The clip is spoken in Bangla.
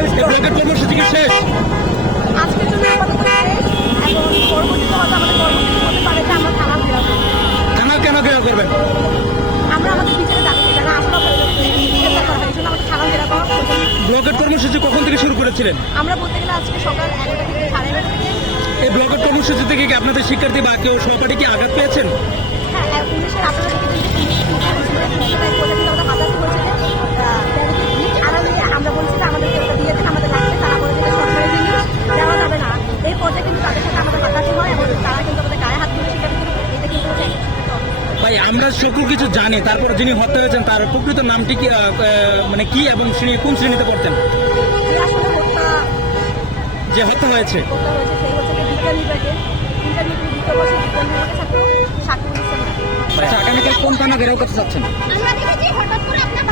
ব্লকের কর্মসূচি কি শেষ? আজকের জন্য আপাতত শেষ। এবং পরবর্তীতে হয়তো আমাদের কর্মসূচি হতে পারে যে আমরা থানা ঘেরাও করবো। থানা কেন ঘেরাও করবেন? আমরা আমাদের বিচারে দাবি যারা আসলে বিচার করা হয় এই জন্য আমাদের থানা ঘেরাও করা প্রয়োজন। ব্লকের কর্মসূচি কখন থেকে শুরু করেছিলেন? আমরা বলতে গেলে আজকে সকাল 11টা থেকে 11:30 থেকে। এই ব্লকের কর্মসূচি থেকে কি আপনাদের শিক্ষার্থী বা কেউ সহপাঠী কি আঘাত পেয়েছেন? হ্যাঁ, পুলিশের আপনারা আমরা বলছি যে আমাদের একটা দিয়ে দেন, আমাদের লাগবে। তারা বলেছে যে সরকারি জিনিস দেওয়া যাবে না। এই পর্যায়ে কিন্তু তাদের সাথে আমাদের হাতাহাতি হয় এবং তারা কিন্তু আমাদের গায়ে হাত তুলে স্বীকার করে। এটা কিন্তু ভাই আমরা সকল কিছু জানি, তারপর যিনি হত্যা হয়েছেন তার প্রকৃত নামটি কি মানে কি এবং তিনি কোন শ্রেণীতে পড়তেন? আসলে যে হত্যা হয়েছে সেই হচ্ছে যে বিজ্ঞান বিভাগে দ্বিতীয় বর্ষের বিজ্ঞান বিভাগের ছাত্র সাকিবুল ইসলাম। আচ্ছা, আগামীকাল কোন থানা ঘেরাও করতে চাচ্ছেন? আমরা দেখেছি হঠাৎ করে আপনার